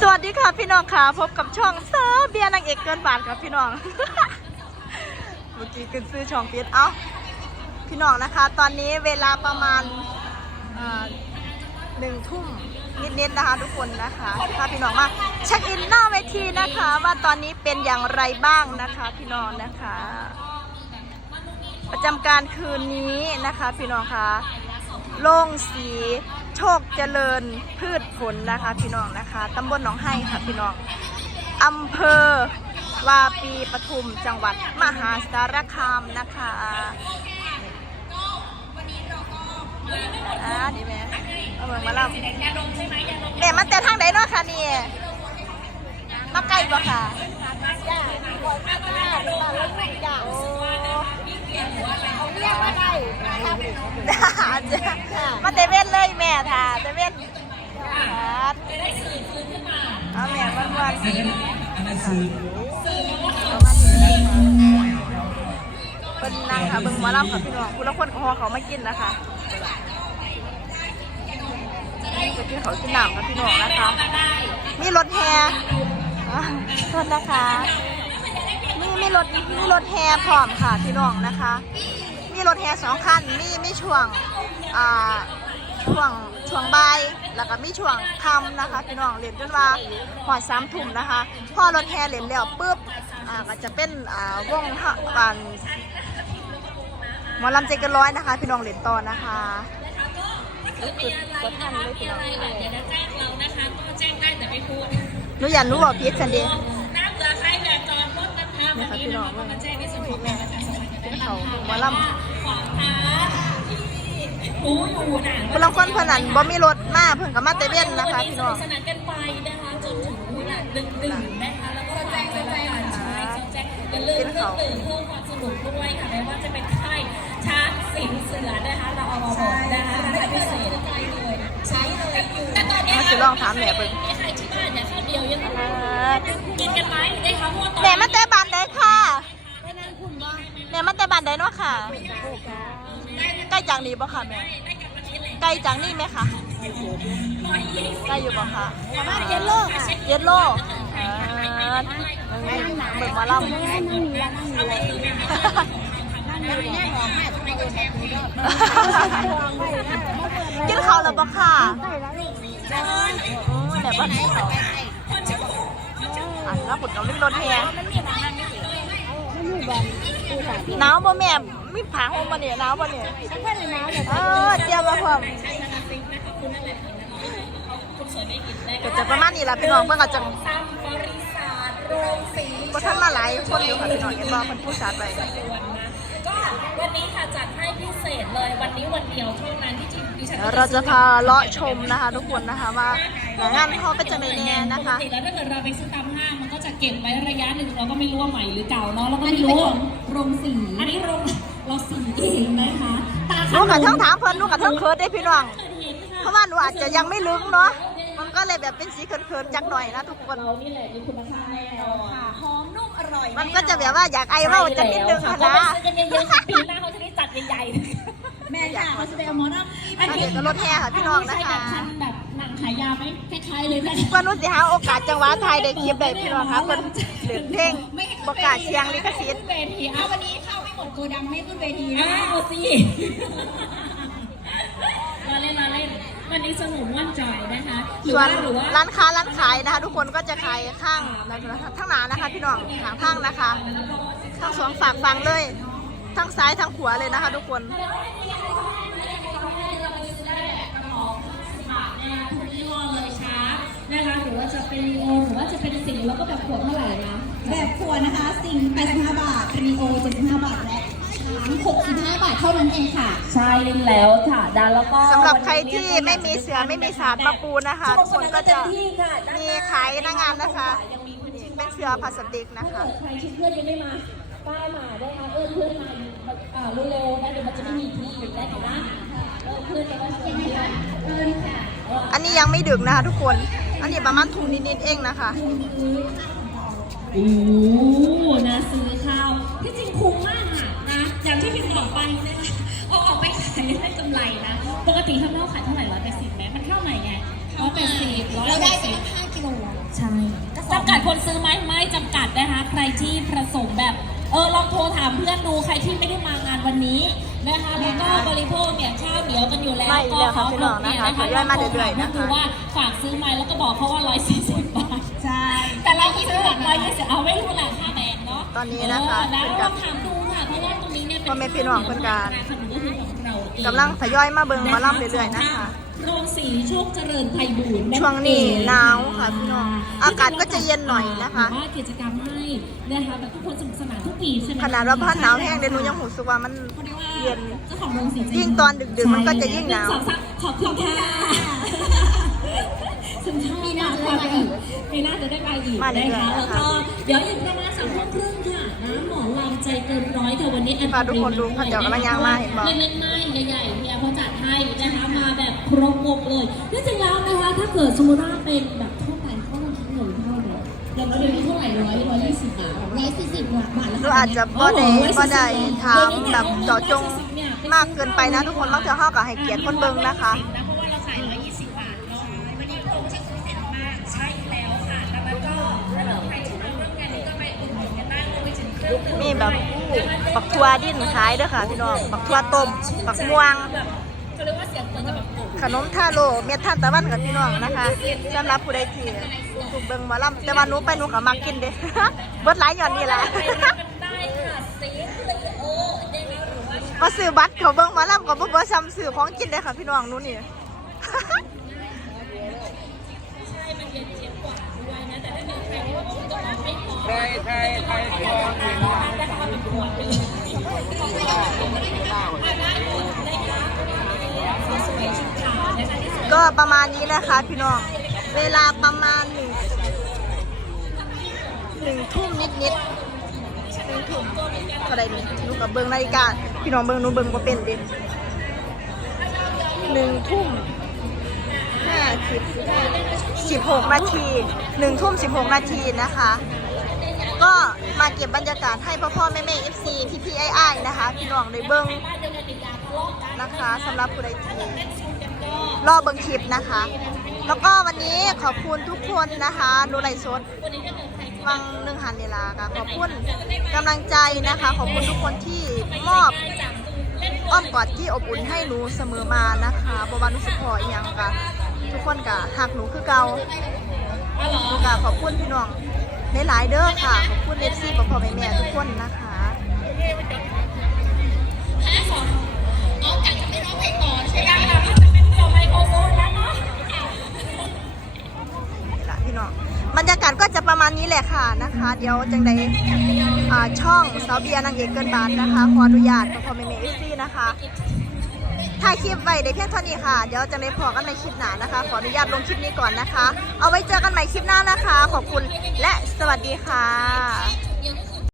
สวัสดีค่ะพี่น้องค่ะพบกับช่องเซาเบียนางเอกเกินบาทครับพี่น้อง เมื่อกี้ขึ้นซื้อช่องปิดเอ้าพี่น้องนะคะ ตอนนี้เวลาประมาณหนึ่งทุ่มนิดๆนะคะทุกคนนะคะพาพี่น้องมาเช็คอินหน้าเวทีนะคะ ว่าตอนนี้เป็นอย่างไรบ้างนะคะพี่น้องนะคะ ประจำการคืนนี้นะคะ พี่น้องคะโล่งสี โชคเจริญพืชผลนะคะ พี่น้องนะคะตำบลหนองไห้ค่ะพี่น้องอำเภอวาปีปทุมจังหวัดมหาสารคามนะคะอ่าดีไหมเอาเมือมาเล่าแม่มาแต่ทางไหนเนาะคะนี่มาไกลบ่ค่ะจ้าจ้าโอ้ มาเตเว่นเลยแม่ค่ะเตเว่นครับเอาแม่วันวันอันนั้นคือเป็นนางค่ะเบิ่งหมอลำค่ะพี่น้องคุณละคนของหอเขาไมากินนะคะจะกินเขากินหนามค่ะพี่น้องนะคะ มีรถแฮอะโทษนะคะมีมีรถมีรถแฮร์พร้อมค่ะพี่น้องนะคะ มีรถแฮสองคันมีมีช่วงอ่าช่วงช่วงบ่ายแล้วก็มีช่วงค่ำนะคะพี่น้องเรียนจนว่าหอดสามทุ่มนะคะ พอรถแฮเรียนแล้วปุ๊บอ่าก็จะเป็นอ่าวงฮะบันหมอลำใจเกันร้อยนะคะ พี่น้องเรียนต่อนะคะรู้สึกว่าท่านเลยพี่น้องเดี๋ยวจะแจ้งเรานะคะก็แจ้งได้แต่ไม่พูดหนูอยากรู้ว่าพีชสันเดย์น้ำเกลือใครแบบจอดรถนะคะวันนี้นะคะก็มาแจ้งในส่วนของการประ ชาสัมพันธ์กันได้เขาค่ะหมอลขวางทางหูอยู่หนังำคนละคนเพื่อนนั้นบ่มีรถมาเพิ่นก็มาเตเว่นนะคะพี่น้องสนานกันไปนะคะจนถึงเวลาดึกดื่นนะคะแล้วก็แจ้งแจ้งแจ้งใช่แจ้งอย่าลืมเรื่องตื่นเพื่อความสนุกด้วยค่ะไม่ว่าจะเป็นค่ายช้างสิงเสือนะคะเราเอามาบอกนะคะราคาพิเศษใช้เลยใช้เลยแต่ตอนนี้มาสิลองถามแม่เบิ่งมีใครที่บ้านเนี่ยข้าวเดียวยังกินกันไหมได้คะเพราะว่าตอนแม่มาแต่บ้านใดค่ะแม่มาแต่บ้านใดเนาะ ค่ะ ใกล้จังนี้บ่ค่ะแม่ใกล้จังนี่ไหมคะใกล้อยู่บ่ค่ะประมาณเจ็ดโลค่ะเจ็ดโลอ่าเบิ่งหมาล่ำกินข้าวแล้วบ่ค่ะแต่ว่ากินข้าวอะแล้วผุดน้องลิ้นรถแฮ หนาวบ่แม่มีผางออกมาเนี่ยหนาวบ่เนี่ยเออเตรียมมาพร้อมก็จะประมาณนี้ล่ะพี่น้องเพิ่นก็จะตั้งบริษัทโรงสีบ่ทันมาหลายคนอยู่ค่ะพี่น้องเห็นบ่เพิ่นผู้ชาร์จไปส่วนนะก็วันนี้ค่ะจัดให้พิเศษเลยวันนี้วันเดียวเท่านั้นที่ทีมดิฉันเดี๋ยวเราจะพาเลาะชมนะคะ ทุกคนนะคะว่า งานเขาเป็นจังไดแน่นะคะปกติแล้วถ้าเกิดเราไปซื้อตามห้างมันก็จะ เก็บไว้ระยะหนึ่งเราก็ไม่รู้ว่าใหม่หรือเก่าเนาะแล้วก็ไม่รู้ว่าโรงสีอันนี้โรงเราสีเองนะคะตาหนูกับทั้งถามเพิ่นหนูกับทั้งเคิร์ดได้พี่น้องเห็นค่ะเพราะว่าหนูอาจจะยังไม่ลึกเนาะ มันก็เลยแบบเป็นสีเคิร์ดๆจักหน่อยนะทุกคน เรานี่แหละมีคุณภาพแน่นอน ค่ะหอมนุ่มอร่อยมันก็จะแบบว่าอยากไอเว่าจะนิดนึงค่ะค่ะก็นะไปซื้อกันเยอะๆค่ะปีหน้าเขาจะได้จัดใหญ่ๆ แม่ค่ะเขาจะได้เอาหมอนะอันนี้ก็รถแห่ค่ะพี่น้องนะคะ ใช่แบบคันแบบหนัง ขายยาไหมคล้ายๆเลยนะว่าหนูสิหาโอกาสจังหวะไทยได้คลิปได้พี่น้องคะเพิ่นเล่นเพลงประกาศเสียงลิขสิทธิ์เวทีเอาวันนี้เข้าไม่หมดโกดังไม่ขึ้นเวทีนะเอาสิเราเล่นเราเล่นวันนี้สนุกม่วนจอยนะคะหรือส่วว่านหรือว่าร้านค้าร้านขายนะคะ ทุกคนก็จะขายข้างทั้งหนานะคะ พี่น้องทางข้างนะคะทั้งสองฝากฟังเลย ทั้งซ้ายทั้งขวาเลยนะคะ ทุกคน ยี่ห้อเลยช้านะคะหรือว่าจะ เป็นรีโอหรือว่าจะเป็นสิงแล้วก็แบบขวดเท่าไหร่นะแบบขวดนะคะ สิ่ง85บาทรีโอ75บาทและช้าง65บาทเท่านั้นเองค่ะ ใช่แล้วค่ะดาแล้วก็สำหรับใครที่ไม่มีเสือไม่มีสาดมาปูนะคะทุกคนก็จะมีขายหน้างานนะคะ เป็นเสือพลาสติกนะคะใครชิดเพื่อนยังไม่มาป้ายมาได้มาเอิ้นเพื่อนมาอ่าเร็วๆนะเดี๋ยวมันจะไม่มีที่ได้ไหมนะเออเพื่อนจะต้องเพื่อนเอิ้นค่ะอันนี้ยังไม่ดึกนะคะทุกคน อันนี้ประมาณทุ่มนิดๆเองนะคะ โอ้นะซื้อข้าวที่จริงคุ้มมากอะนะ อย่างที่พี่บอกไปนะคะเอาออกไปขายได้กำไรนะ ปกติข้างนอกขายเท่าไหร่ร้อยแปดสิบไหมมันเท่าไหร่ไงร้อยแปดสิบร้อยเราแปได้ดไปสิบ5กิโลำกัดคนซื้อไหมไม่จำกัดนะคะ ใครที่ประสงค์แบบ เออลองโทรถามเพื่อนดูใครที่ไม่ได้มางานวันนี้ นะคะแล้วก็บริโภคเนี่ยข้าวเหนียวกันอยู่แล้วไม่ก็เดี๋ยวขอค่ะพี่น้องนะคะเนี่ยขอย้อยมาเรื่อยๆนะคะคือว่าฝากซื้อไม้แล้วก็บอกเขาว่า140บาทใช่แต่เราที่ซื้อแบบ120เอาไว้รู้แหละค่าแบงเนาะตอนนี้นะคะเออแล้วเป็นลกัอบงถามดูค่ะเพราะว่าตรงนี้เนี่ยพ่อแม่พี่น้องเพิ่นการสนุนก็คือของเราเองกำลังทยอยมาเบิ่งหมาล่ำเรื่อยๆนะคะ โรงสีโชคเจริญไพบูลย์ช่วงนี้หนาวค่ะพี่น้องอากาศก็จะเย็นหน่อยนะคะหรือว่ากิจกรรมให้นะคะแบบทุกคนสนุกสนานทุกปีใช่ไหมขนาดว่าบ้านหนาวแห้งเดยวหนูยังหูสึกว่ามันพอดีว่าเย็น เจ้าของโรงสีใจยิ่งตอนดึกๆมันก็จะยิ่งหนาวนึ่สองสามขอบคุณค่ะฉันชอบปีหน้าจะได้ไปอีกปีหน้าจะได้ไปอีกมาเรื่นะอยๆคะ นะคะ แล้วก็เดี๋ยวอีกประมาณสามทุ่มครึ่งค่ะนะหมอลำ ใจเกินร้อยค่ะวันนี้แอนพาทุกคนดูเขาเดี๋ยวกำลังย่างมาเห็นบอกเล็กๆไม่ใหญ่ๆเนี่ยเขาจัดให้นะคะมาแบบครบวงเลยที่จริงแล้วนะคะถ้าเกิดสมมติว่าเป็นแบบทั่วไปเขาต้องคิดเงินเท่าไหร่อย่างเราเดือนนี้เท่าไหร่ร้อยร้อยยี่สิบบาทร้อยสี่สิบบาทบาทละหนูอาจจะบ่ได้บ่ได้ถามแบบเจาะจงมากเกินไปนะทุกคนบางเทื่อเฮาก็ให้เกียรติคนเบิ่งนะคะ บักทัวดิ้นขายด้อค่ะพี่น้องบักทัวต้มบักม่วงขนมท่าโร่เม็ดท่านตะวันกับพี่น้องนะคะสำหรับผู้ใดที่ถูกเบิ่งหมอลำแต่ว่าหนูไปหนูก็มักกินเด้เบิดหลายหย่อนนี่แหละมหรือว่าซื้อบัตรเขาเบิ่งหมอลำก็บ่บ่ซ้ำซื้อของกินเลยค่ะพี่น้องหนูนี่ ดขาวนะคะที่สวยก็ประมาณนี้นะคะพี่น้อง เวลาประมาณหนึ่งหนึ่งทุ่มนิดนิดหนึ่งทุ่มเท่าไรนี่หนูกับเบิ่งนาฬิกา พี่น้องเบิ่งนู้เบิ่งบ่เป็นเดิหนึ่งทุ่มห้าสิบสิบหกนาทีหนึ่งทุ่มสิบหกนาทีนะคะ ก็มาเก็บบรรยากาศให้พ่อพ่อแม่แม่เอฟซีพี่พี่ไอ้ไอ้นะคะ พี่น้องได้เบิ่งนะคะสำหรับผู้ใดที่รอเบิ่งคลิปนะคะ แล้วก็วันนี้ขอบคุณทุกคนนะคะดูไลฟ์สดวังหนึ่งหันเวลาค่ะขอบคุณกำลังใจนะคะ ขอบคุณทุกคนที่มอบอ้อมกอดที่อบอุ่นให้หนูเสมอมานะคะบวานุสพออีหยังกันทุกคนกะหักหนูคือเก่าหนูกะขอบคุณพี่น้อง หลายๆเด้อค่ะ ขอบคุณเอฟซีพ่อพ่อแม่แม่ทุกคนนะคะเอากะจะไม่ร้องเพลงต่อใช่ไหมคะพี่น้องบรรยากาศก็จะประมาณนี้แหละค่ะนะคะ เดี๋ยวจังใดอ่าช่องสาวเบียร์นางเอกเกินบานนะคะ ขออนุญาตพ่อพ่อแม่แม่เอฟซีนะคะ ถ่ายคลิปไว้ในเพียงเท่านี้ค่ะ เดี๋ยวจะได้พอกันในคลิปหน้านะคะ ขออนุญาตลงคลิปนี้ก่อนนะคะ เอาไว้เจอกันใหม่คลิปหน้านะคะ ขอบคุณและสวัสดีค่ะ